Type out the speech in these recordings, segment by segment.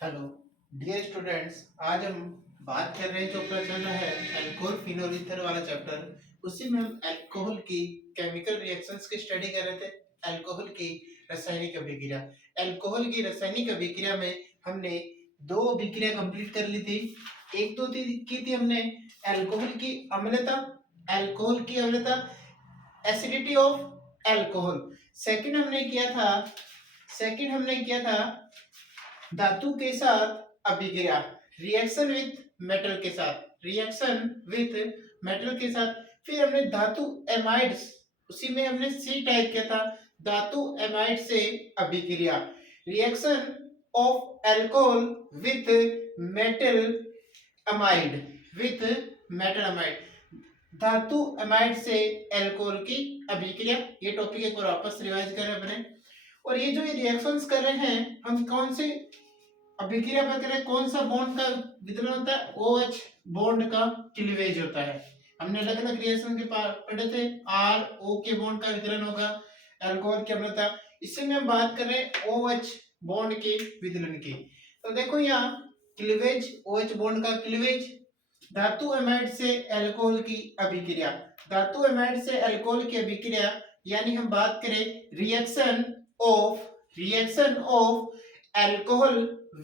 Hello dear students. आज हम बात कर रहे हैं जो अपना चल रहा है अल्कोहल फिनोल ईथर वाला चैप्टर। उसी में हम अल्कोहल की केमिकल रिएक्शंस की स्टडी कर रहे थे। अल्कोहल की रासायनिक अभिक्रिया। अल्कोहल की रासायनिक अभिक्रिया में हमने दो अभिक्रिया कंप्लीट कर ली थी। एक तो की थी हमने अल्कोहल की अम्लता, एसिडिटी ऑफ अल्कोहल। सेकंड हमने किया था धातु के साथ अभिक्रिया, रिएक्शन विथ मेटल के साथ। फिर हमने धातु एमाइड्स, उसी में हमने सी टाइप किया था, धातु एमाइड से अभिक्रिया, reaction of alcohol with metal amide, धातु एमाइड से अल्कोहल की अभिक्रिया। ये टॉपिक एक बार वापस रिवाइज कर रहे हैं अपने। और ये जो ये रिएक्शंस कर रहे हैं, हम कौन से अभिक्रिया पर करें, कौन सा बॉन्ड का विदलन होता है, OH बॉन्ड का क्लीवेज होता है। हमने अलग अलग रिएक्शन के पढ़े थे, R O के बॉन्ड का विदलन होगा अल्कोहल की अम्लता। इसी में हम बात कर रहे हैं OH बॉन्ड के विदलन की। तो देखो यहाँ क्लीवेज, OH बॉन्ड का क्लीवेज, धातु एमाइड से अल्कोहल की अभिक्रिया, यानी हम बात करें reaction of alcohol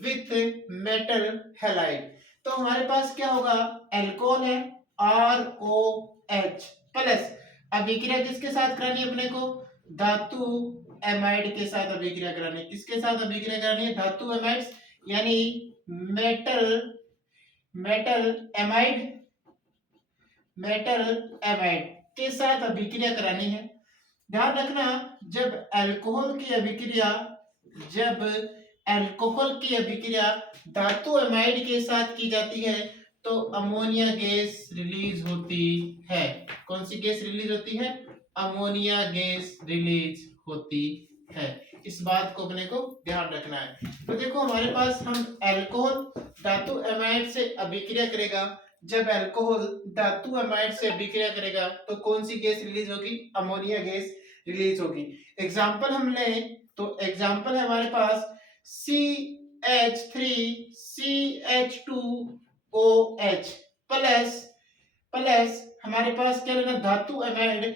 with metal halide. तो हमारे पास क्या होगा, अल्कोहल है ROH प्लस अभिक्रिया किसके साथ करानी है अपने को, धातु एमाइड के साथ अभिक्रिया करानी है। किसके साथ अभिक्रिया करानी है, धातु एमाइड, यानी मेटल एमाइड के साथ अभिक्रिया करानी है। ध्यान रखना, जब अल्कोहल की अभिक्रिया धातु एमाइड के साथ की जाती है तो अमोनिया गैस रिलीज होती है। कौन सी गैस रिलीज होती है, अमोनिया गैस रिलीज होती है। इस बात को अपने को ध्यान रखना है। तो देखो हमारे पास, हम अल्कोहल धातु एमाइड से अभिक्रिया करेगा, जब अल्कोहल धातु एमाइड से अभिक्रिया करेगा तो कौन सी गैस रिलीज होगी, अमोनिया गैस रिलीज होगी। एग्जाम्पल हम लें तो एग्जाम्पल है हमारे पास CH3CH2OH प्लस हमारे पास क्या लेना, धातु एमाइड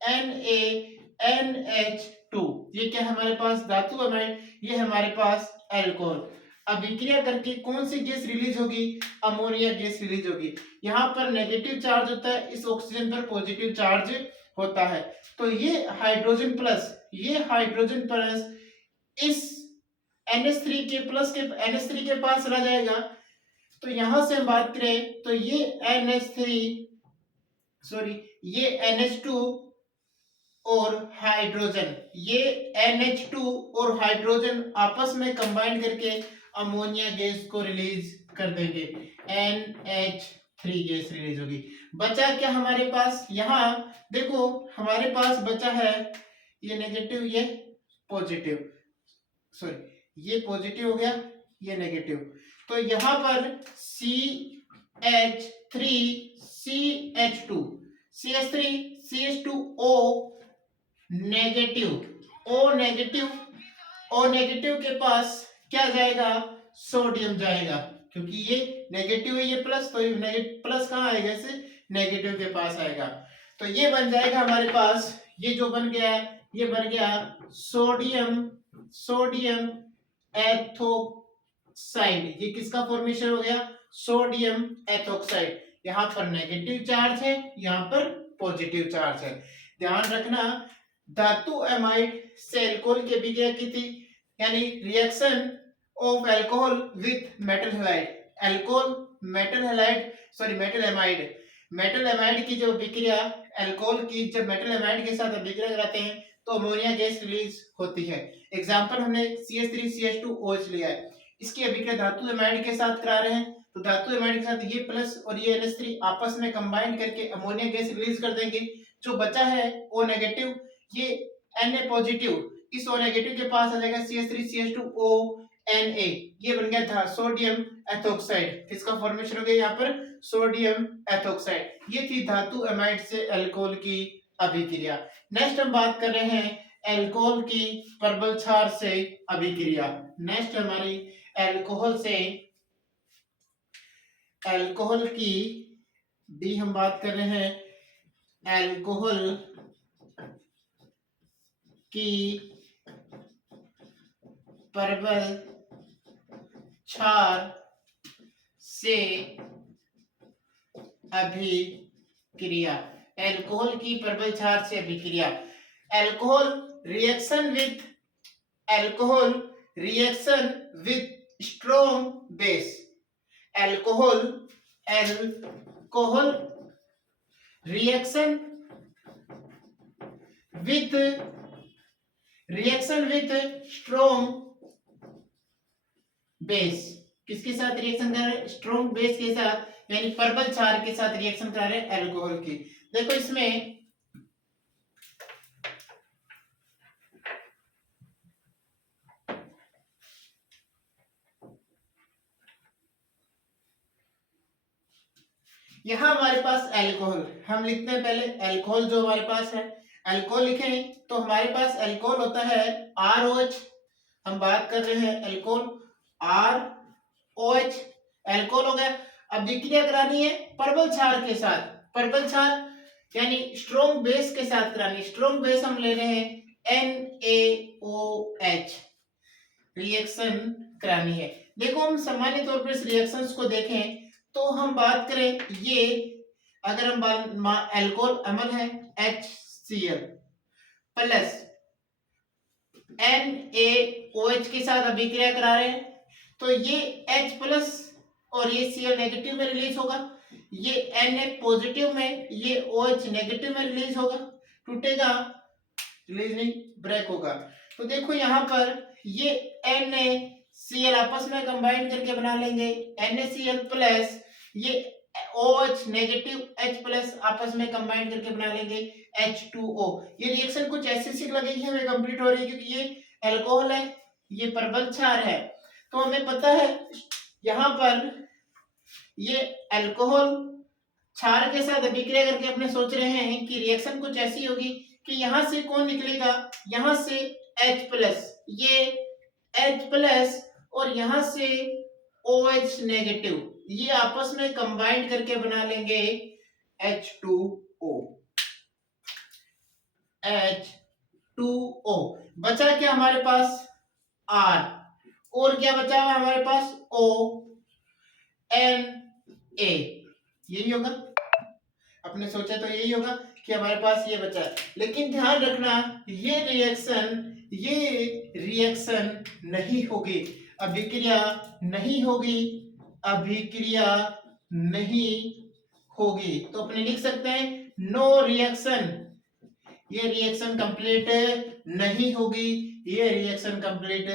NaNH2। ये क्या हमारे पास, धातु एमाइड, ये हमारे पास अल्कोहल। अभिक्रिया करके कौन सी गैस रिलीज होगी, अमोनिया गैस रिलीज होगी। यहाँ पर नेगेटिव चार्ज होता है, इस ऑक्सीजन पर पॉजिटिव चार्ज होता है। तो ये हाइड्रोजन प्लस इस NH3 के पास रह जाएगा। तो यहां से हम बात करें तो ये NH2 और हाइड्रोजन आपस में कंबाइन करके अमोनिया गैस को रिलीज कर देंगे, NH3 गैस रिलीज होगी। बचा क्या हमारे पास, यहाँ देखो हमारे पास बचा है ये नेगेटिव, ये पॉजिटिव, ये पॉजिटिव हो गया, ये नेगेटिव। तो यहाँ पर CH3CH2O नेगेटिव के पास क्या जाएगा, सोडियम जाएगा, क्योंकि ये नेगेटिव है, ये प्लस, तो ये प्लस कहाँ आएगा, इसे नेगेटिव के पास आएगा। तो ये बन जाएगा हमारे पास, ये जो बन गया है, ये बन गया सोडियम एथोक्साइड। ये किसका फॉर्मेशन हो गया, सोडियम एथोक्साइड। यहाँ पर नेगेटिव चार्ज है, यहाँ पर पॉजिटिव चार्ज है। ध्यान रखना, धातु एमाइड से अल्कोहल की अभिक्रिया की थी, यानी reaction of alcohol with metal halide, metal amide की जो अभिक्रिया अल्कोहल की, जब मेटल एमाइड के साथ अभिक्रिया कराते हैं तो अमोनिया गैस रिलीज होती है। एग्जांपल हमने CH3CH2OH लिया है, इसकी अभिक्रिया धातु एमाइड के साथ करा रहे हैं, तो धातु एमाइड के साथ ये प्लस और ये NH3 आपस में कंबाइन करके अमोनिया गैस रिलीज कर देंगे। जो बचा है O नेगेटिव, ये Na पॉजिटिव, इस O नेगेटिव के पास आ जाएगा CH3CH2ONa, ये बन गया सोडियम एथोक्साइड। किसका फॉर्मेशन हो गया यहाँ पर, सोडियम एथोक्साइड। ये थी धातु एमाइड से अल्कोहल की अभिक्रिया। नेक्स्ट हम बात कर रहे हैं अल्कोहल की प्रबल क्षार से अभिक्रिया। नेक्स्ट हमारी अल्कोहल की डी हम बात कर रहे हैं अल्कोहल की प्रबल क्षार से अभिक्रिया। अल्कोहल की प्रबल क्षार से अभिक्रिया। Alcohol reaction with strong base. Alcohol reaction with strong base. किसके साथ रिएक्शन कर रहे हैं? स्ट्रॉन्ग बेस के साथ, यानी प्रबल क्षार के साथ रिएक्शन करा रहे हैं अल्कोहल की। देखो इसमें यहां हमारे पास अल्कोहल, हम लिखते हैं पहले अल्कोहल जो हमारे पास है, अल्कोहल लिखें तो हमारे पास अल्कोहल होता है ROH। हम बात कर रहे हैं अल्कोहल ROH, अल्कोहल हो गया। अब विक्रिया करानी है प्रबल क्षार के साथ, प्रबल क्षार यानी स्ट्रॉन्ग बेस के साथ करानी। स्ट्रॉन्ग बेस हम ले रहे हैं NaOH, रिएक्शन करानी है। देखो हम सामान्य तौर पर इस रिएक्शंस को देखें तो हम बात करें, ये अगर हम अल्कोहल अम्ल है HCl प्लस NaOH के साथ अभिक्रिया करा रहे हैं, तो ये H प्लस और ये Cl नेगेटिव में रिलीज होगा, ये Na पॉजिटिव में, ये OH नेगेटिव में रिलीज होगा, टूटेगा, रिलीज नहीं, ब्रेक होगा। तो देखो यहाँ पर ये NaCl आपस में कंबाइन करके बना लेंगे NaCl प्लस ये OH नेगेटिव H प्लस आपस में कंबाइन करके बना लेंगे H2O। ये रिएक्शन कुछ ऐसी सी लगेगी हमें कंप्लीट हो रही है, क्योंकि ये अल्कोहल है, ये प्रबल क्षार है। तो हमें पता है यहाँ पर ये अल्कोहल क्षार के साथ अभिक्रिया करके अपने सोच रहे हैं कि रिएक्शन कुछ ऐसी होगी कि यहाँ से कौन निकलेगा, यहाँ से H प्लस, ये H प्लस और यहाँ से OH नेगेटिव, ये आपस में कंबाइंड करके बना लेंगे H2O। H2O बचा क्या हमारे पास R, और क्या बचा हुआ हमारे पास ONA, यही होगा। आपने सोचा तो यही होगा कि हमारे पास ये बचा है, लेकिन ध्यान रखना ये रिएक्शन नहीं होगी, अभिक्रिया नहीं होगी, अभिक्रिया नहीं होगी। तो अपने लिख सकते हैं नो रिएक्शन, ये रिएक्शन कंप्लीट नहीं होगी, ये रिएक्शन कंप्लीट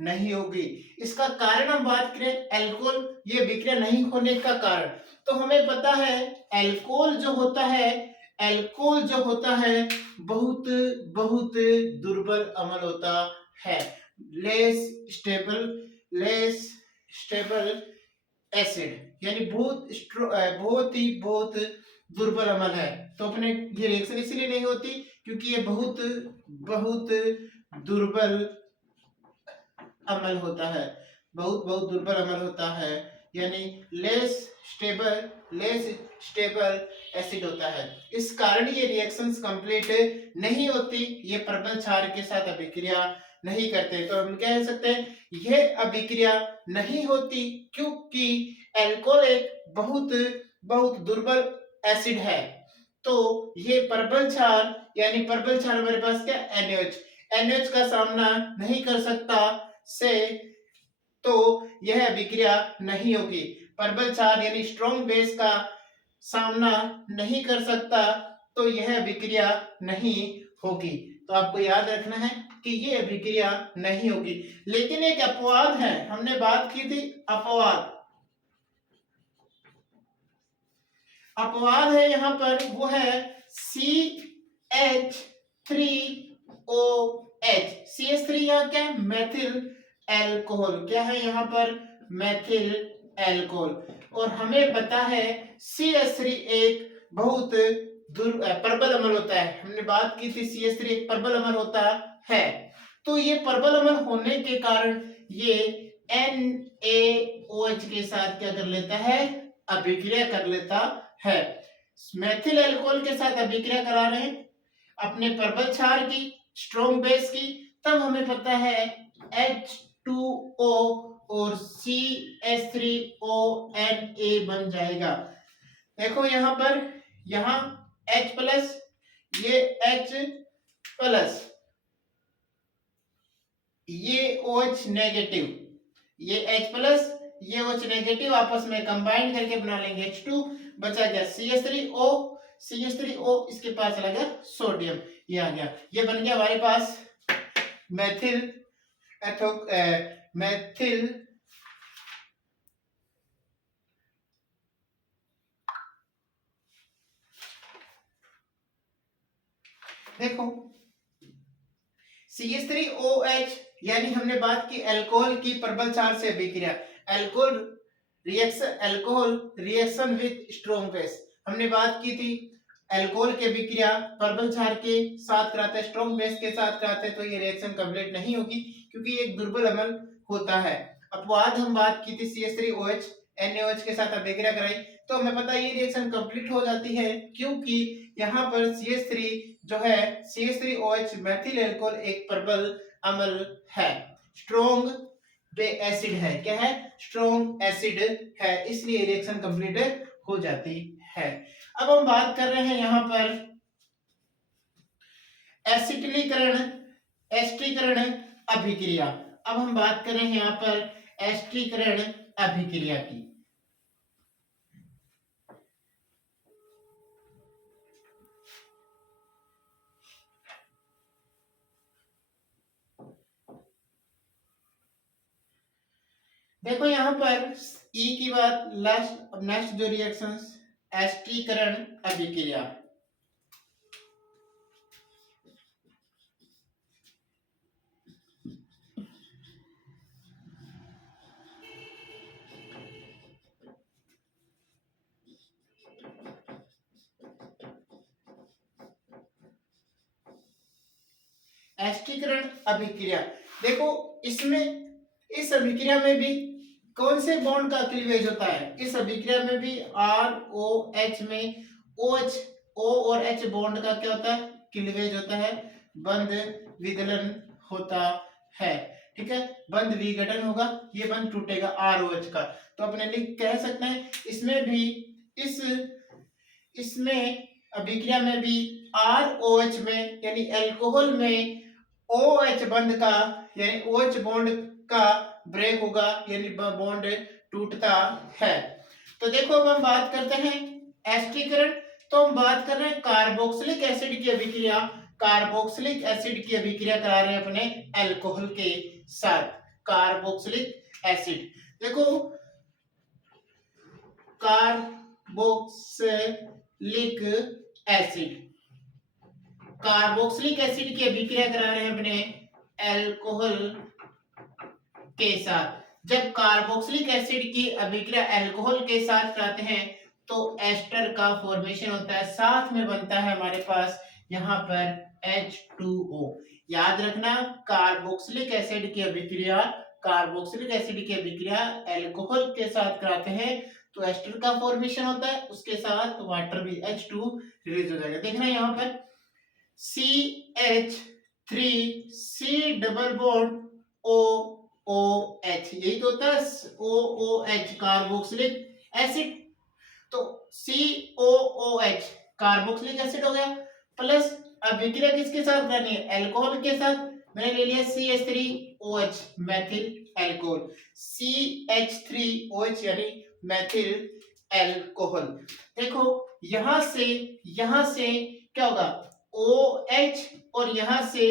नहीं होगी। इसका कारण हम बात करें अल्कोहल ये अभिक्रिया नहीं होने का कारण, तो हमें पता है अल्कोहल जो होता है बहुत दुर्बल अम्ल होता है, लेस स्टेबल एसिड, यानी बहुत दुर्बल अम्ल है। तो अपने ये रिएक्शन इसलिए नहीं होती क्योंकि ये बहुत दुर्बल अम्ल होता है, बहुत दुर्बल अम्ल होता है, यानी लेस स्टेबल एसिड होता है। इस कारण ये रिएक्शंस कंप्लीट नहीं होती, ये प्रबल क्षार के साथ अभिक्रिया नहीं करते। तो हम कह सकते हैं यह अभिक्रिया नहीं होती क्योंकि अल्कोहल एक बहुत दुर्बल एसिड है। तो ये प्रबल क्षार, यानी प्रबल क्षार हमारे पास क्या NaOH का सामना नहीं कर सकता से, तो यह अभिक्रिया नहीं होगी। प्रबल क्षार यानी स्ट्रॉन्ग बेस का सामना नहीं कर सकता, तो यह अभिक्रिया नहीं होगी। तो आपको याद रखना है कि ये अभिक्रिया नहीं होगी। लेकिन एक अपवाद है, हमने बात की थी अपवाद है यहाँ पर, वो है CH3OH। CH3 यहाँ क्या है? मैथिल एल्कोहल। क्या है यहाँ पर? मैथिल एल्कोहल। और हमें पता है CH3 एक बहुत प्रबल अम्ल होता है। हमने बात की थी CH3 एक प्रबल अम्ल होता है। तो ये प्रबल अम्ल होने के कारण ये NaOH के साथ क्या कर लेता है, अभिक्रिया कर लेता है। मेथिल अल्कोहल के साथ अभिक्रिया करा रहे हैं अपने प्रबल क्षार की, स्ट्रॉन्ग बेस की, तब हमें पता है H2O और CH3ONA बन जाएगा। देखो यहाँ पर, यहाँ H प्लस, ये H प्लस, ये OH नेगेटिव, ये H प्लस, ये OH नेगेटिव आपस में कंबाइन करके बना लेंगे H2, बचा गया CH3O, CH3O इसके पास चला गया सोडियम, ये आ गया, ये बन गया हमारे पास मेथिल मेथिल देखो CH3OH, यानी हमने बात की अल्कोहल की प्रबल क्षार से अभिक्रिया, alcohol reaction with strong base. हमने बात की थी अल्कोहल की अभिक्रिया प्रबल क्षार के साथ कराते हैं, स्ट्रॉन्ग बेस के साथ कराते हैं, तो ये रिएक्शन कंप्लीट नहीं होगी क्योंकि एक दुर्बल अम्ल होता है। अपवाद हम बात की थी CH3OH NaOH के साथ अभिक्रिया कराई, तो हमें पता है ये रिएक्शन कंप्लीट हो जाती है क्योंकि यहाँ पर CH3 जो है, CH3OH मेथिल अल्कोहल एक प्रबल अम्ल है, स्ट्रॉन्ग एसिड है, क्या है, स्ट्रॉन्ग एसिड है, इसलिए रिएक्शन कंप्लीट हो जाती है। अब हम बात कर रहे हैं यहाँ पर एसिटिलीकरण एस्टीकरण अभिक्रिया। अब हम बात कर रहे हैं यहाँ पर एस्टीकरण अभिक्रिया की। देखो यहाँ पर ई की बात लास्ट, नेक्स्ट जो रिएक्शंस, एस्टीकरण अभिक्रिया। एस्टीकरण अभिक्रिया, देखो इसमें, इस अभिक्रिया में भी कौन से बॉन्ड का क्लीवेज होता है, इस अभिक्रिया में भी ROH में OH O और H बॉन्ड का क्या होता है, क्लीवेज होता है, बंध विदलन होता है, ठीक है, बंध विघटन होगा, ये बंध टूटेगा ROH का। तो अपने लिख कह सकते हैं इसमें भी, इसमें अभिक्रिया में भी ROH में यानी अल्कोहल में OH बंध का यानी OH बॉन्ड का ब्रेक होगा, यानी बॉन्ड टूटता है। तो देखो अब हम बात करते हैं एस्टीकरण, तो हम बात कर रहे हैं कार्बोक्सिलिक एसिड की अभिक्रिया, कार्बोक्सिलिक एसिड की अभिक्रिया करा रहे हैं अपने अल्कोहल के साथ, कार्बोक्सिलिक एसिड। देखो कार्बोक्सिलिक एसिड, कार्बोक्सिलिक एसिड की अभिक्रिया करा रहे हैं अपने अल्कोहल के साथ। जब कार्बोक्सिलिक एसिड की अभिक्रिया अल्कोहल के साथ कराते हैं तो एस्टर का फॉर्मेशन होता है, साथ में बनता है हमारे पास यहाँ पर H2O। याद रखना कार्बोक्सिलिक एसिड की अभिक्रिया, कार्बोक्सिलिक एसिड की अभिक्रिया अल्कोहल के साथ कराते हैं तो एस्टर का फॉर्मेशन होता है, उसके साथ वाटर भी H2 रिलीज हो जाएगा। देखना यहाँ पर CH3C डबल बॉन्ड OOH, यही तो होता है OOH कार्बोक्सिलिक एसिड, तो COOH कार्बोक्सिलिक एसिड हो गया, प्लस अभिक्रिया किसके साथ करनी है, अल्कोहल के साथ, मैंने ले लिया CH3OH मेथिल अल्कोहल, CH3OH यानी मेथिल अल्कोहल। देखो यहां से क्या होगा, OH और यहां से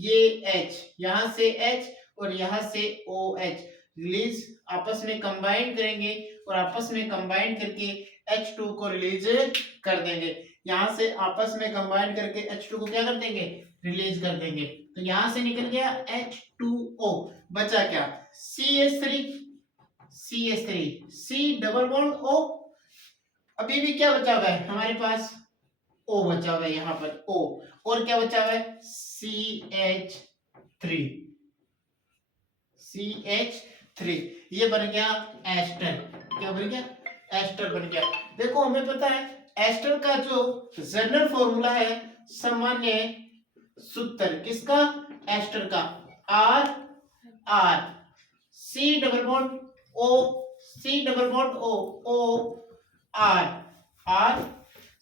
ये H, यहां से H और यहां से OH रिलीज आपस में कंबाइन करेंगे और आपस में कंबाइन करके H2 को रिलीज कर देंगे, यहां से आपस में कंबाइन करके H2 को क्या कर देंगे, रिलीज कर देंगे। तो यहां से निकल गया H2O, बचा क्या CH3 C double bond O, अभी भी क्या बचा हुआ है हमारे पास O बचा हुआ है यहाँ पर O, और क्या बचा हुआ है CH3, CH3, ये बन गया एस्टर। क्या बन गया? एस्टर बन गया। देखो हमें पता है एस्टर का जो जनरल फॉर्मूला है, सामान्य सूत्र किसका? एस्टर का, R R C double bond O, C double bond O, O R R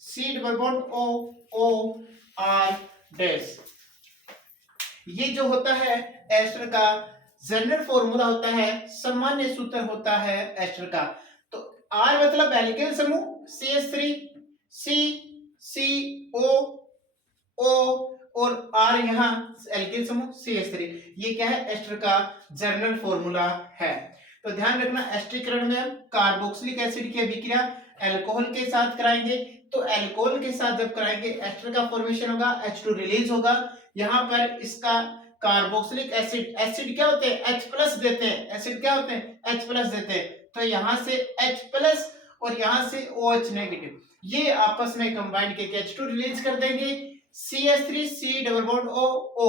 C double bond O, O R dash. ये जो होता है एस्टर का जनरल फॉर्मूला होता है, सामान्य सूत्र होता है एस्टर का। तो आर मतलब एल्केन समूह CH3, सी सी ओ ओ, और आर यहाँ एल्केन समूह CH3। ये क्या है? एस्टर का जनरल फॉर्मूला है। तो ध्यान रखना एस्टरीकरण में हम कार्बोक्सिलिक एसिड की अभिक्रिया अल्कोहल के साथ कराएंगे। तो अल्कोहल के साथ जब कराएंगे एस्टर का फॉर्मेशन होगा, H2 रिलीज होगा। यहाँ पर इसका कार्बोक्सिलिक एसिड, एसिड क्या होते हैं? H+ देते हैं। एसिड क्या होते हैं? H+ देते हैं। तो यहाँ से H+ और यहाँ से OH नेगेटिव, ये आपस में कंबाइन करके H2 रिलीज कर देंगे। CH3 C double bond O O,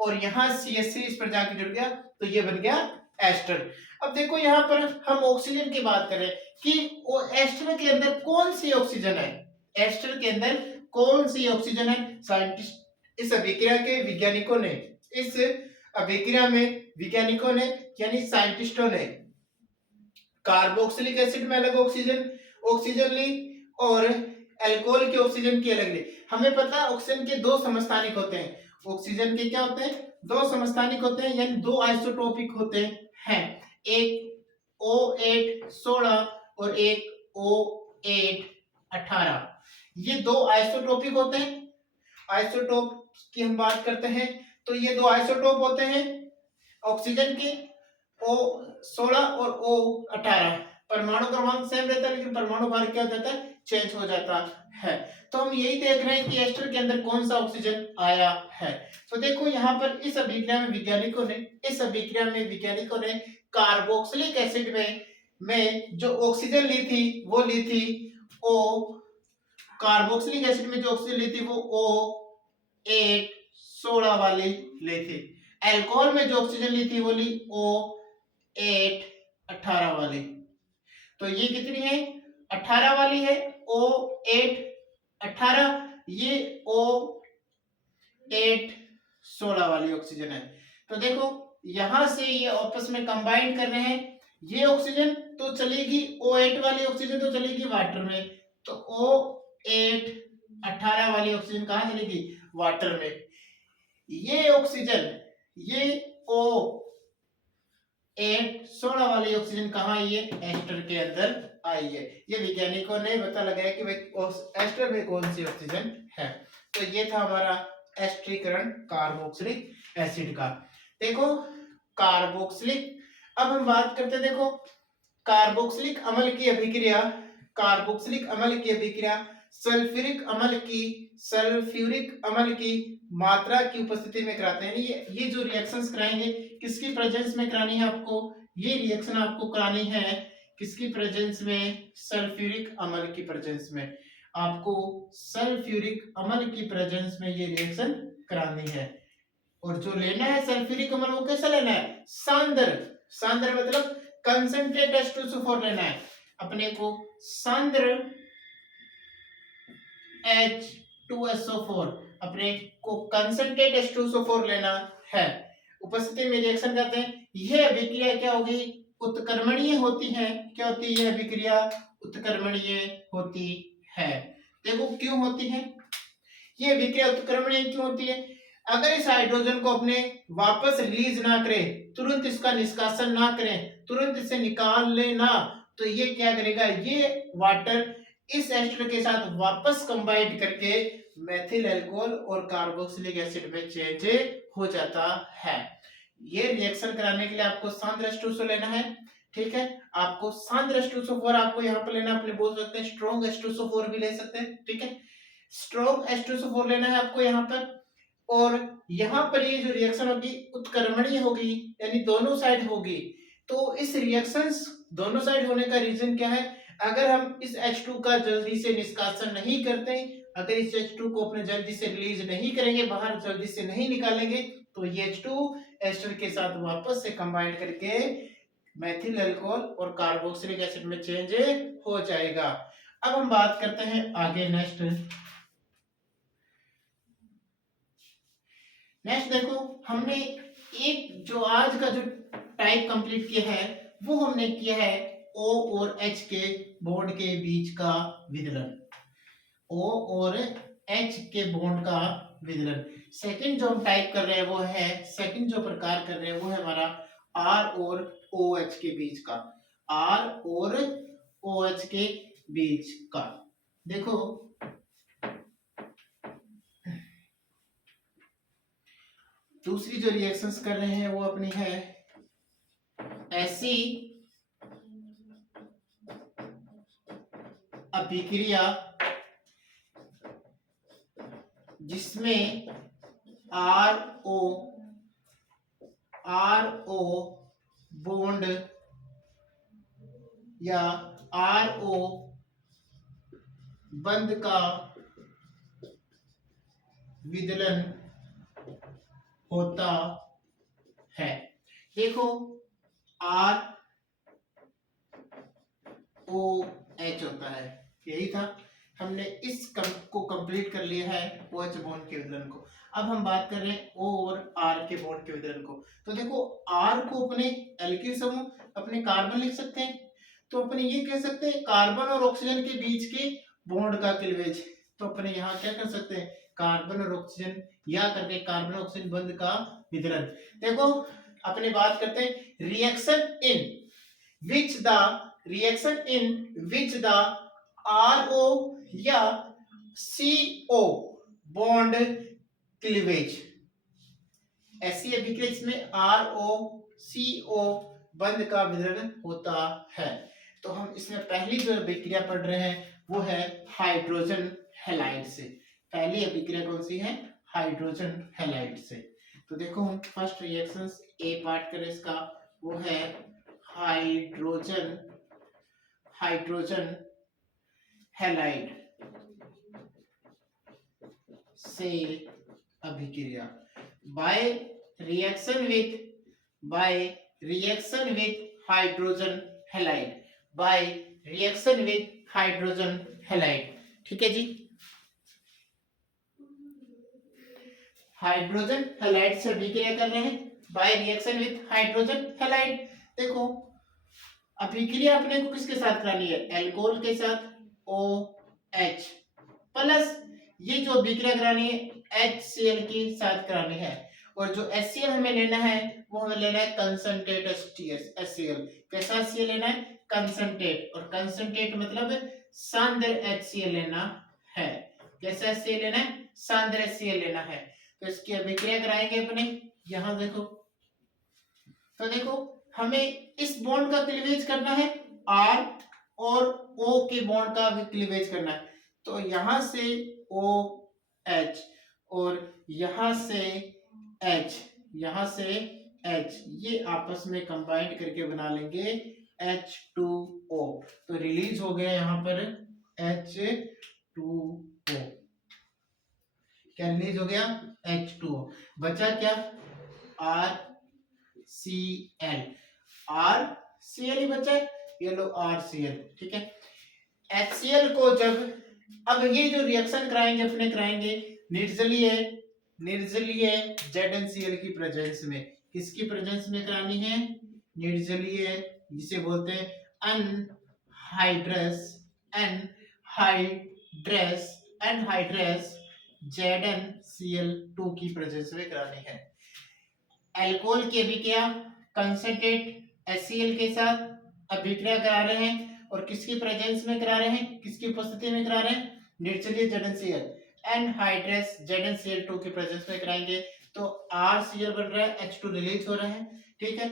और यहाँ CH3 इस पर जाके जुड़ गया, तो ये बन गया एस्टर। अब देखो यहाँ पर हम ऑक्सीजन की बात करें कि एस्टर के अंदर कौन सी ऑक्सीजन है? एस्टर के अंदर कौन सी ऑक्सीजन है? साइंटिस्ट, इस अभिक्रिया के वैज्ञानिकों ने, इस अभिक्रिया में वैज्ञानिकों ने यानी साइंटिस्टों ने कार्बोक्सिलिक एसिड में अलग ऑक्सीजन ऑक्सीजन ली और अल्कोहल के ऑक्सीजन की अलग ली। हमें पता है ऑक्सीजन के दो समस्थानिक होते हैं। ऑक्सीजन के क्या होते हैं? दो समस्थानिक होते हैं, यानी दो आइसोटोपिक होते हैं। एक O8 16 और एक O8 18। ये दो आइसोटोपिक होते हैं। आइसोटोप की हम बात करते हैं तो ये दो आइसोटोप होते हैं ऑक्सीजन के, O16 और O18। परमाणु क्रमांक सेम रहता है लेकिन परमाणु भार क्या हो जाता है? चेंज हो जाता है। तो हम यही देख रहे हैं कि एस्टर के अंदर कौन सा ऑक्सीजन आया है। तो देखो यहाँ पर इस अभिक्रिया में वैज्ञानिकों ने कार्बोक्सिलिक एसिड में जो ऑक्सीजन ली थी वो ली थी O, कार्बोक्सिलिक एसिड में जो ऑक्सीजन ली थी वो O8 16 वाली ली थी। अल्कोहल में जो ऑक्सीजन ली थी वो ली O8 18 वाली। तो ये कितनी है? 18 वाली है, O8 18, ये O8 16 वाली ऑक्सीजन है। तो देखो यहां से ये आपस में कंबाइन कर रहे हैं। ये ऑक्सीजन तो चलेगी, O8 वाली ऑक्सीजन तो चलेगी वाटर में, तो O8 18 वाली ऑक्सीजन कहाँ चलेगी? वाटर में। ये ऑक्सीजन, ये O8 16 वाली ऑक्सीजन कहाँ आई है? एस्टर के अंदर आई है। ये वैज्ञानिकों ने पता लगाया कि एस्टर में कौन सी ऑक्सीजन है। तो ये था हमारा एस्टरीकरण कार्बोक्सिलिक एसिड का। देखो कार्बोक्सिलिक, अब हम बात करते हैं, देखो कार्बोक्सिलिक अम्ल की अभिक्रिया, सल्फ्यूरिक अम्ल की मात्रा की उपस्थिति में कराते हैं। ये जो रिएक्शंस कराएंगे किसकी प्रेजेंस में करानी है आपको? ये रिएक्शन आपको करानी है किसकी प्रेजेंस में? सल्फ्यूरिक अम्ल की प्रेजेंस में। आपको सल्फ्यूरिक अम्ल की प्रेजेंस में ये रिएक्शन करानी है। और जो लेना है सल्फ्यूरिक अम्ल वो कैसा लेना है? सांद्र मतलब कंसंट्रेट H2SO4 लेना है अपने को। सांद्र H2SO4 अपने को कंसंट्रेट H2SO4 लेना है। उपस्थिति में रिएक्शन करते हैं। यह अभिक्रिया क्या होगी? उत्क्रमणीय होती है। क्या होती है? अभिक्रिया उत्क्रमणीय होती है। देखो क्यों होती है ये अभिक्रिया? उत्क्रमणीय क्यों होती है? अगर इस हाइड्रोजन को अपने वापस रिलीज ना करें, तुरंत इसका निष्कासन ना करें, तुरंत इसे निकाल लेना, तो ये क्या करेगा? ये वाटर इस एस्टर के साथ वापस कंबाइन करके मेथिल अल्कोहल और कार्बोक्सिलिक एसिड में चेंज हो जाता है। ये रिएक्शन कराने के लिए आपको सांद्र H2SO लेना है। ठीक है, आपको सांद्र H2SO4 आपको यहाँ पर लेना, अपने बोल सकते हैं स्ट्रॉन्ग H2SO4 भी ले सकते हैं। ठीक है, स्ट्रॉन्ग H2SO4 लेना है आपको यहाँ पर। और यहाँ पर ये जो रिएक्शन होगी उत्क्रमणीय होगी, यानी दोनों साइड होगी। तो इस रिएक्शंस दोनों साइड होने का रीजन क्या है? अगर हम इस H2 का जल्दी से निष्कासन नहीं करते, अगर इस H2 को अपने जल्दी से रिलीज नहीं करेंगे, बाहर जल्दी से नहीं निकालेंगे, तो ये H2 एस्टर के साथ वापस से कंबाइन करके मेथिल अल्कोहल और कार्बोक्सिलिक एसिड में चेंज हो जाएगा। अब हम बात करते हैं आगे नेक्स्ट देखो, हमने एक जो आज का जो टाइप कंप्लीट किया है वो हमने किया है O और H के बॉन्ड के बीच का विदलन। O और H के बॉन्ड का विदलन। सेकंड जो हम टाइप कर रहे हैं वो है, सेकंड जो प्रकार कर रहे हैं वो है हमारा R और OH के बीच का, R और OH के बीच का। देखो दूसरी जो रिएक्शंस कर रहे हैं वो अपनी है ऐसी अभिक्रिया जिसमें RO बॉन्ड या RO बंध का विदलन होता है। देखो ROH होता है, यही था, हमने इस को कंप्लीट कर लिया है OH बॉन्ड के विदलन को। अब हम बात कर रहे हैं O और R के बॉन्ड के विदलन को। तो देखो R को अपने एल्किल समूह, अपने कार्बन लिख सकते हैं, तो अपने ये कह सकते हैं कार्बन और ऑक्सीजन के बीच के बॉन्ड का क्लीवेज। तो अपने यहाँ क्या कर सकते हैं, कार्बन और ऑक्सीजन या करके कार्बन ऑक्सीजन बंध का विदलन। देखो अपने बात करते हैं reaction in which the RO या CO बॉन्ड क्लीवेज। ऐसी अभिक्रिया में RO CO बंध का विदलन होता है। तो हम इसमें पहली जो अभिक्रिया पढ़ रहे हैं वो है हाइड्रोजन हैलाइड से। पहली अभिक्रिया कौन सी है, हाइड्रोजन हैलाइड से। तो देखो हम फर्स्ट रिएक्शंस ए पार्ट करें इसका, वो है हाइड्रोजन हैलाइड से अभिक्रिया by reaction with hydrogen halide. ठीक है जी, हाइड्रोजन हैलाइड से अभिक्रिया कर रहे हैं by reaction with hydrogen halide. देखो अभिक्रिया अपने को किसके साथ करानी है, एल्कोहल के साथ OH प्लस ये जो अभिक्रिया करानी है HCl के साथ करानी है। और जो HCl हमें लेना है वो हमें लेना है कंसंट्रेट HCl। कैसा HCl लेना है, कंसंट्रेट, और कंसंट्रेट मतलब सांद्र HCl लेना है। कैसा HCl लेना है, सांद्र HCl लेना है। तो इसकी अभिक्रिया कराएंगे अपने, यहां देखो। तो देखो हमें इस बॉन्ड का क्लीवेज करना है, R और O के बॉन्ड का भी क्लीवेज करना है। तो यहां से OH और यहां से H, ये आपस में कंबाइंड करके बना लेंगे H2O। तो रिलीज हो गया यहाँ पर H2O, क्या रिलीज हो गया, H2O। बचा क्या, RCl ही बचा है, ये लो RCl। ठीक है, HCl को जब, अब ये जो रिएक्शन कराएंगे अपने कराएंगे निर्जलीय ZnCl की प्रेजेंस में। किसकी प्रेजेंस में करानी है, निर्जलीय, जिसे बोलते हैं अनहाइड्रस ZnCl2 की प्रेजेंस में करानी है। एल्कोहल की अभिक्रिया कंसंट्रेट HCl के साथ अभिक्रिया करा रहे हैं, और किसकी प्रेजेंस में करा रहे हैं, किसकी उपस्थिति में करा रहे हैं, निर्जलीय ZnCl एनहाइड्रस ZnCl2 की प्रेजेंस में कराएंगे। तो RCl बन रहा है, H2 रिलीज हो रहा है। ठीक है,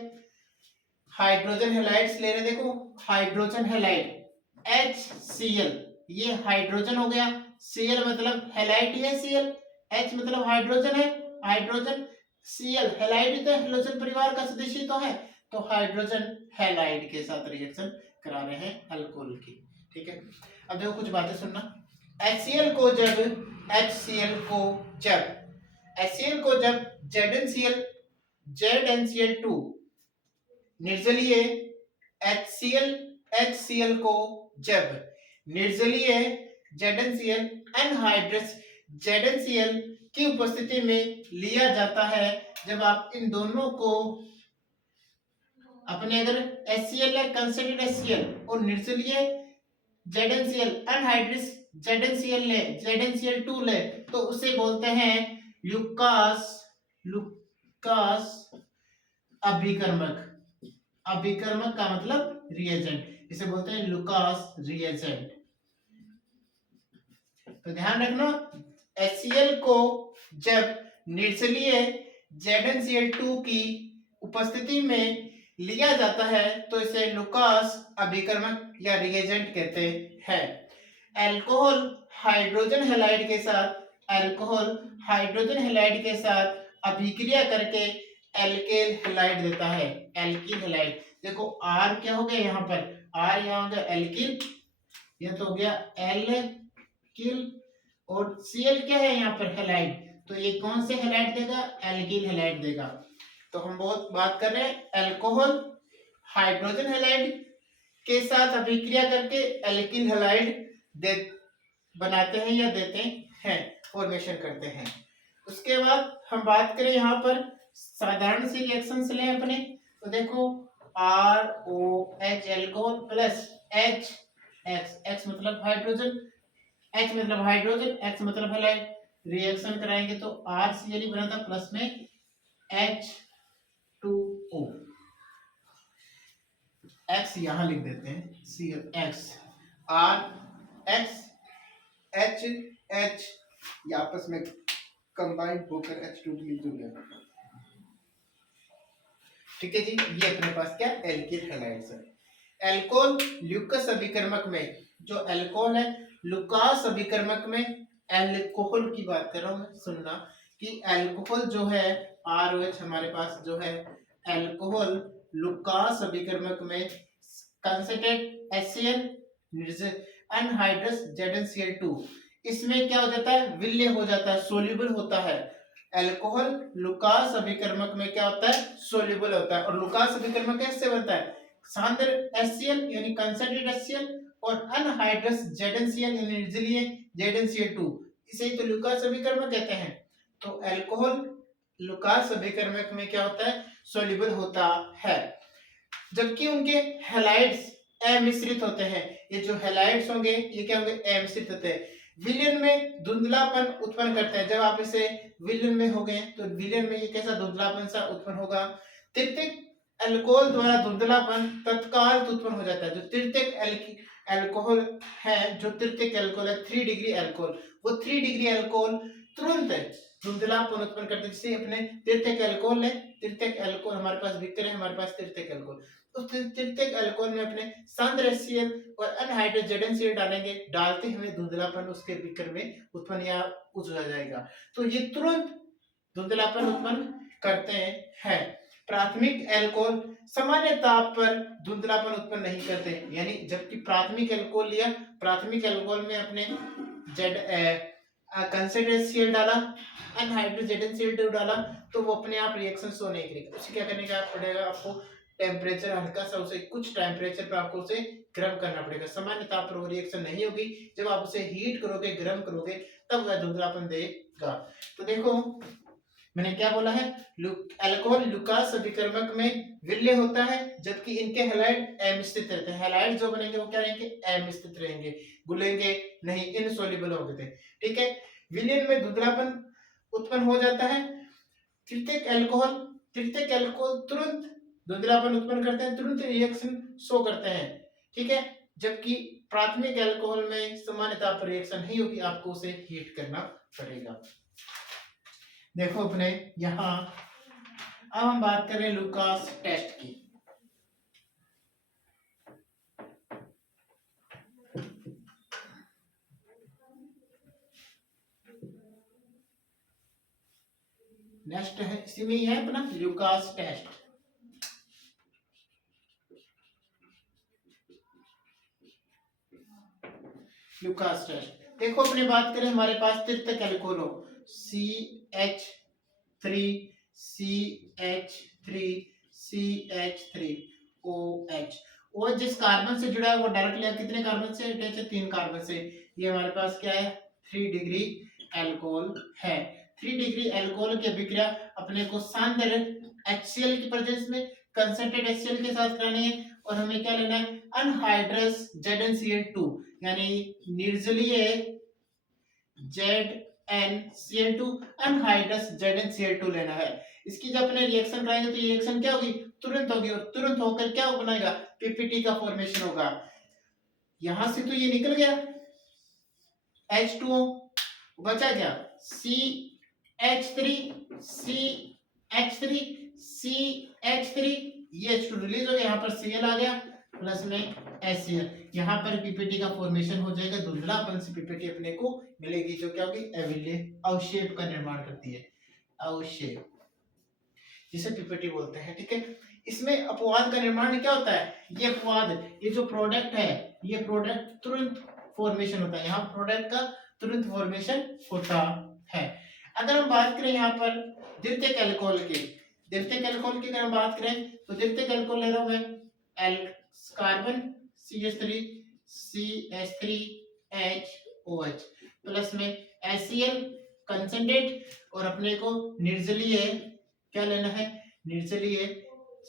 हाइड्रोजन हैलाइड्स ले रहे, देखो हाइड्रोजन हैलाइड HCl, ये हाइड्रोजन हो गया, Cl मतलब हैलाइड ही है Cl, H मतलब हाइड्रोजन है, हाइड्रोजन, Cl हैलाइड तो हैलोजन परिवार का सदस्य तो है, तो हाइड्रोजन हैलाइड के साथ रिएक्शन करा रहे हैं अल्कोहल की। ठीक है, अब देखो कुछ बातें सुनना। HCl को जब HCl को जब HCl को जब ZnCl2 निर्जलीय HCl को जब निर्जलीय ZnCl एनहाइड्रस ZnCl की उपस्थिति में लिया जाता है, जब आप इन दोनों को अपने अगर HCl है कंसंट्रेटेड HCl और निर्जलीय ZnCl एनहाइड्रस ZnCl2 ले तो उसे बोलते हैं लुकास अभिकर्मक। अभिकर्मक का मतलब रिएजेंट, इसे बोलते हैं लुकास रिएजेंट। तो ध्यान रखना, HCl को जब निर्जलीय ZnCl2 की उपस्थिति में लिया जाता है तो इसे लुकास अभिकर्मक या रिएजेंट कहते हैं। अल्कोहल हाइड्रोजन हैलाइड के साथ अभिक्रिया करके एल्केल हैलाइड देता है। एल्किल हैलाइड देखो R क्या हो गया यहाँ पर, R यहाँ हो गया एल्किल, यह तो हो गया एल्किल, और Cl क्या है यहाँ पर हैलाइड, तो ये कौन से हैलाइड देगा, एल्किल हैलाइड देगा। तो हम बहुत बात कर रहे हैं अल्कोहल हाइड्रोजन हैलाइड के साथ अभिक्रिया करके एल्किल हैलाइड बनाते हैं या देते हैं, फॉर्मेशन करते हैं। उसके बाद हम बात करें यहाँ पर साधारण सी रिएक्शंस लें अपने, तो देखो ROH alcohol plus H X मतलब हाइड्रोजन, H मतलब हाइड्रोजन, X मतलब हैलाइड, रिएक्शन कराएंगे तो RCl बना था प्लस में H2O, X यहाँ लिख देते हैं CX R X H H ये आपस में कंबाइन होकर H2 लिख दूंगा। ठीक है जी, ये अपने पास क्या एल्किल हैलाइड्स है। अल्कोहल ल्यूकस अभिकर्मक में, जो अल्कोहल है लुकास अभिकर्मक में अल्कोहल की बात कर रहा हूं मैं, सुनना कि अल्कोहल जो है ROH हमारे पास जो है अल्कोहल लुकास अभिकर्मक में कंसंट्रेटेड HCl अनहाइड्रस ZnCl2, इसमें क्या हो जाता है, विलय हो जाता है, सोल्यूबल होता है। अल्कोहल लुकास अभिकर्मक में क्या होता है, सोल्यूबल होता है। और लुकास अभिकर्मक कैसे बनता है, सांद्र HCl यानी कंसंट्रेटेड HCl और अनहाइड्रस ZnCl यानी निर्जलीय ZnCl2, इसे तो लुकास अभिकर्मक कहते हैं। तो अल्कोहल लुकास अभिकर्मक में क्या होता है, सोल्यूबल होता है, जबकि उनके हैलाइड्स अमिश्रित होते हैं। ये जो हैलाइड्स होंगे ये क्या होंगे, अमिश्रित होते हैं, विलयन में धुंधलापन उत्पन्न करते हैं। जब आप इसे विलयन में हो गए तो विलयन में ये कैसा धुंधलापन सा उत्पन्न होगा। तृतीयक अल्कोहल द्वारा धुंधलापन तत्काल उत्पन्न हो जाता है। जो तृतीयक अल्कोहल है, जो तृतीयक अल्कोहल है 3 डिग्री अल्कोहल, वो 3 डिग्री अल्कोहल तुरंत धुंधलापन उत्पन्न करते हैं। जैसे अपने तृतीयक अल्कोहल है, तृतीयक अल्कोहल हमारे पास बीकर है, हमारे पास तृतीयक अल्कोहल, उस तृतीयक अल्कोहल में अपने सांद्र HCl और अनहाइड्रस ZnCl डालेंगे, डालते हुए धुंधलापन उसके बीकर में उत्पन्न या उजला जाएगा। तो ये तुरंत धुंधलापन उत्पन्न करते हैं। प्राथमिक अल्कोहल सामान्य ताप पर धुंधलापन उत्पन्न नहीं करते, यानी जबकि प्राथमिक अल्कोहल लिया, प्राथमिक अल्कोहल में अपने कंसंट्रेटेड HCl डाला, अनहाइड्रस ZnCl2 डाला, तो वो अपने आप रिएक्शन शो नहीं करेगा। उसे क्या करने का पड़ेगा, आपको टेम्परेचर हल्का सा उसे कुछ टेम्परेचर पर आपको उसे गर्म करना पड़ेगा। सामान्य ताप पर वो रिएक्शन नहीं होगी, जब आप उसे हीट करोगे, गर्म करोगे, तब वह धुंधलापन देगा। तो देखो मैंने क्या बोला है, अल्कोहल लुकास अभिकर्मक में विलय होता है, जबकि इनके हैलाइड अमिश्रित रहते हैं। हैलाइड जो बनेंगे वो क्या रहेंगे, अमिश्रित रहेंगे, घुलेंगे नहीं, इनसोल्युबल होंगे। ठीक है, विलयन में धुंधलापन उत्पन्न हो जाता है। तृतीयक अल्कोहल तुरंत धुंधलापन उत्पन्न करते हैं, तुरंत रिएक्शन शो करते हैं। ठीक है, जबकि प्राथमिक अल्कोहल में सामान्य ताप पर रिएक्शन नहीं होगी, आपको उसे हीट करना पड़ेगा। देखो अपने यहाँ अब हम बात करें लुकास टेस्ट की। नेक्स्ट है, इसी में ही है अपना लुकास टेस्ट। लुकास टेस्ट देखो अपने बात करें, हमारे पास तृतीयक एल्कोहल हो, CH3 CH3 CH3OH, वो जिस कार्बन से जुड़ा है वो डायरेक्टली कितने कार्बन से अटैच है? 3 कार्बन से। ये हमारे पास क्या है? 3 डिग्री एल्कोहल है। 3 डिग्री एल्कोहल की अभिक्रिया अपने को सांद्र HCl की प्रेजेंस में कंसंट्रेट HCl के साथ करानी है, और हमें क्या लेना है? अनहाइड्रस ZnCl2, यानी निर्जलीय ZnCl2, अनहाइड्रस ZnCl2 लेना है। इसकी जब अपने रिएक्शन कराएंगे तो ये रिएक्शन क्या होगी? तुरंत होगी, और तुरंत होकर क्या बनेगा? पीपीटी का फॉर्मेशन होगा। यहां से तो ये निकल गया H2O, बचा क्या? CH3 CH3 CH3, ये H2 रिलीज हो गया, यहाँ पर Cl आ गया, प्लस में HCl, यहाँ पर पीपीटी का फॉर्मेशन हो जाएगा, धुंधलापन से पीपीटी अपने को मिलेगी, जो क्या होगी? अवक्षेप का निर्माण करती है, अवक्षेप, जिसे पीपीटी बोलते हैं। ठीक है, इसमें अपवाद का निर्माण क्या होता है? ये अपवाद, ये जो प्रोडक्ट है, ये प्रोडक्ट तुरंत फॉर्मेशन होता है, यहाँ प्रोडक्ट का तुरंत फॉर्मेशन होता है। अगर हम बात करें यहाँ पर द्वितीयक एल्कोहल की, द्वितीयक एल्कोहल की अगर हम बात करें तो द्वितीयक एल्कोहल ले रहा हूं मैं कार्बन CH3 CH3HOH, प्लस में HCl कंसंट्रेट, और अपने को निर्जलीय क्या लेना है? निर्जलीय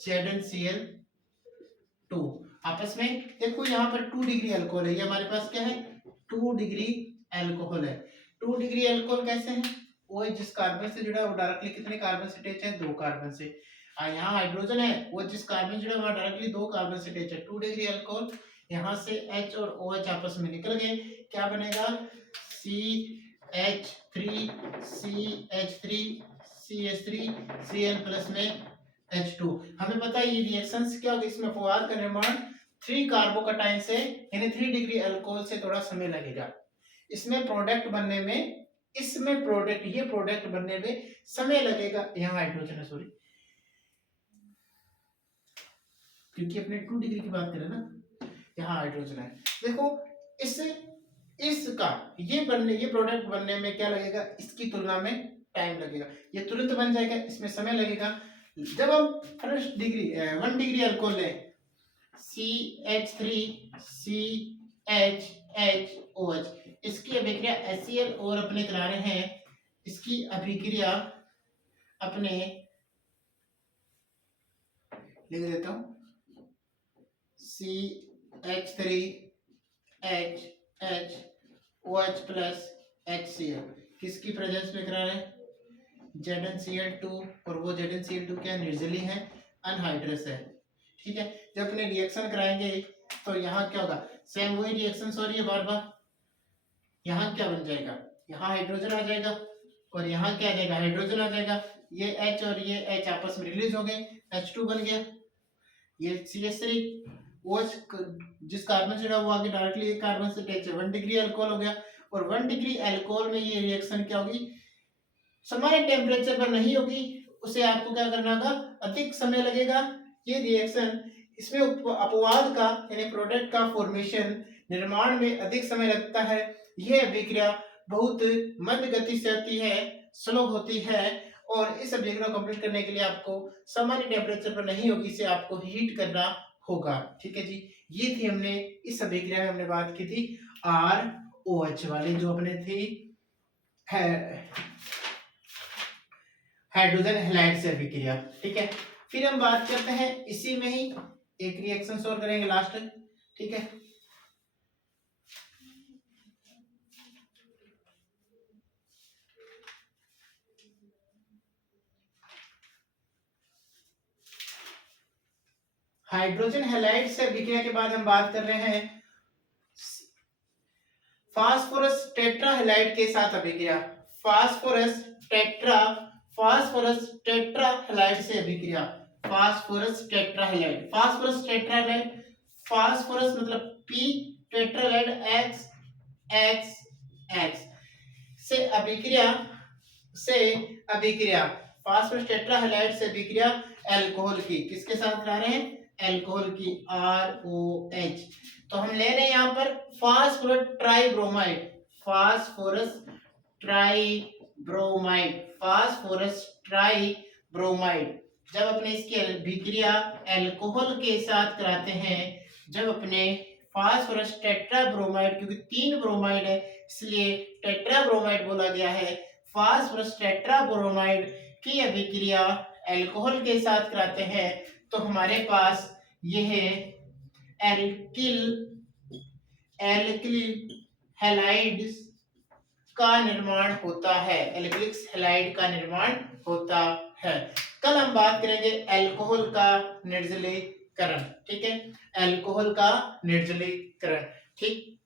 ZnCl2। आपस में देखो यहाँ पर 2 डिग्री अल्कोहल है, ये हमारे पास क्या है? 2 डिग्री अल्कोहल है। 2 डिग्री अल्कोहल कैसे है? वो जिस कार्बन से जुड़ा है वो डायरेक्टली कितने कार्बन से अटैच है? 2 कार्बन से। यहाँ हाइड्रोजन है, वो जिस कार्बन से जुड़ा है वहां डायरेक्टली 2 कार्बन से अटैच है। 2 डिग्री अल्कोहल, यहाँ से H और OH आपस में निकल गए, क्या बनेगा? CH3 CH3 CH3 Cl plus में H2। हमें पता है ये रिएक्शंस क्या होगी? इसमें अपवाद का निर्माण 3 कार्बोकटाइन से, यानी 3 डिग्री अल्कोहल से थोड़ा समय लगेगा। इसमें प्रोडक्ट बनने में, इसमें प्रोडक्ट, ये प्रोडक्ट बनने में समय लगेगा। यहाँ हाइड्रोजन है, सॉरी, क्योंकि अपने 2 डिग्री की बात करें ना, यहाँ हाइड्रोजन है। देखो इसका ये प्रोडक्ट बनने में क्या लगेगा? इसकी तुलना में टाइम लगेगा। ये तुरंत बन जाएगा, इसमें समय लगेगा। जब हम 1 डिग्री अल्कोहल लें, CH3 CHHOH, इसकी अभिक्रिया HCl और अपने करा रहे हैं, इसकी अभिक्रिया अपने लिख देता हूं, CH3HHOH प्लस HCl, किसकी प्रेजेंस में करा रहे हैं? ZnCl2, और वो ZnCl2 क्या निर्जलीय है, अनहाइड्रस है। ठीक है, जब अपने रिएक्शन कराएंगे तो यहाँ क्या होगा? सेम वही रिएक्शन हो रही है बार बार। यहाँ क्या बन जाएगा? यहाँ हाइड्रोजन आ जाएगा, और यहाँ क्या आ जाएगा? हाइड्रोजन आ जाएगा। ये H और ये H आपस में रिलीज हो गए, H2 बन गया। ये CH3 OH जिस कार्बन से जुड़ा वो आगे डायरेक्टली एक कार्बन से अटैच है, 1 डिग्री अल्कोहल हो गया। और 1 डिग्री अल्कोहल में ये रिएक्शन क्या होगी? सामान्य टेम्परेचर पर नहीं होगी, उसे आपको क्या करना होगा? अधिक समय लगेगा। ये रिएक्शन, इसमें अपवाद का यानी प्रोडक्ट का फॉर्मेशन, निर्माण में अधिक समय लगता है। यह अभिक्रिया बहुत मंद गति से होती है, स्लो होती है, और इस अभिक्रिया को कंप्लीट करने के लिए आपको सामान्य टेम्परेचर पर नहीं होगी, इसे आपको हीट करना होगा। ठीक है जी, ये थी हमने इस अभिक्रिया में हमने बात की थी ROH वाली, जो अपने थी हाइड्रोजन हैलाइड से अभिक्रिया। ठीक है, फिर हम बात करते हैं इसी में ही एक रिएक्शन और करेंगे लास्ट। ठीक है, हाइड्रोजन हैलाइड से अभिक्रिया के बाद हम बात कर रहे हैं फास्फोरस टेट्राहैलाइड के साथ अभिक्रिया। फास्फोरस टेट्राहैलाइड से अभिक्रिया, फास्फोरस टेट्राहैलाइड, फास्फोरस मतलब P, टेट्राहैलाइड XX से अभिक्रिया फास्फोरस टेट्राहैलाइड से अभिक्रिया अल्कोहल की, किसके साथ करा रहे हैं? अल्कोहल की, ROH। तो हम ले रहे हैं यहाँ पर phosphorus tribromide, phosphorus tribromide, phosphorus tribromide. जब अपने इसकी अभिक्रिया अल्कोहल के साथ कराते हैं, जब अपने फास्फोरस टेट्राब्रोमाइड, क्योंकि 3 ब्रोमाइड है इसलिए टेट्राब्रोमाइड बोला गया है, फास्फोरस टेट्राब्रोमाइड की अभिक्रिया अल्कोहल के साथ कराते हैं तो हमारे पास यह एल्किल एल्किल हैलाइड्स का निर्माण होता है, एल्किलिक हैलाइड का निर्माण होता है। कल हम बात करेंगे अल्कोहल का निर्जलीकरण, ठीक है, अल्कोहल का निर्जलीकरण, ठीक।